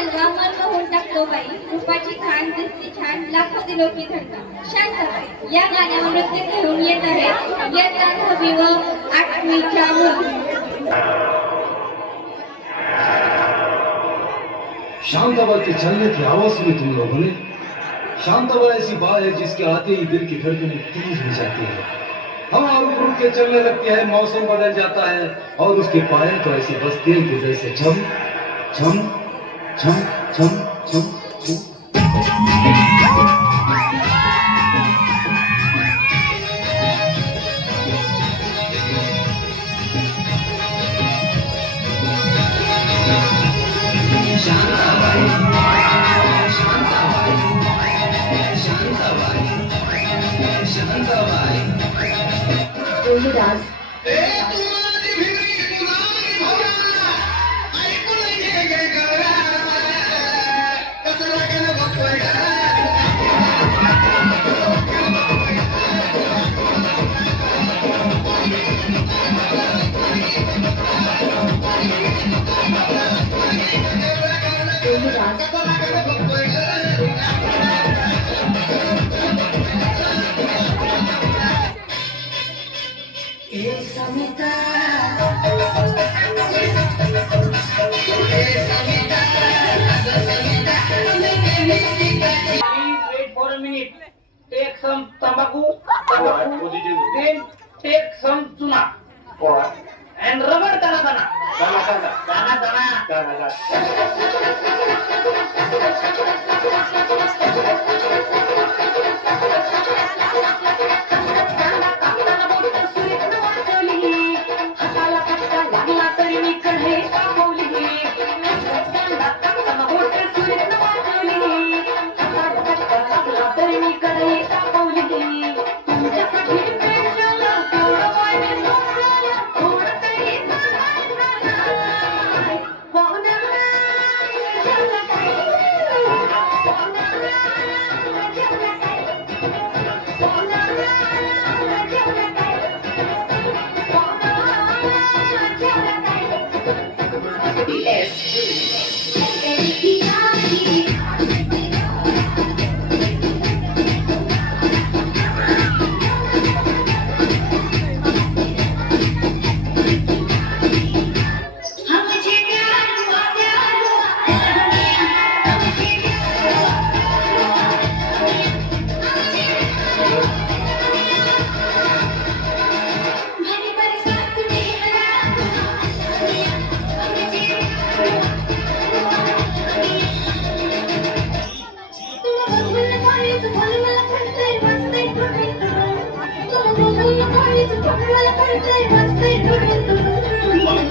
जलवा मन मोहून टाकतो बाई, रूपाची खान दिसती छान, लाखो दिलो की थंड. शांताबाई या गाण्यावर नृत्य घेऊन येत आहेत इयत्ता 6वी व 8वीच्या मुली. शांताबाई के चलने की आवाज सुनी तुम लोगों ने? शांताबाई ऐसी बात है जिसके आते ही दिल की धड़कनें तेज हो जाती है, हवा रुक रुक के चलने लगती है, मौसम बदल जाता है और उसके पायल तो ऐसे बजते हैं कि जैसे छम छम छम छम छम छम. Wait for a minute. Take some tambaku. Then take some tuna. And rubber dana dana. Dana dana.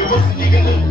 Must be good.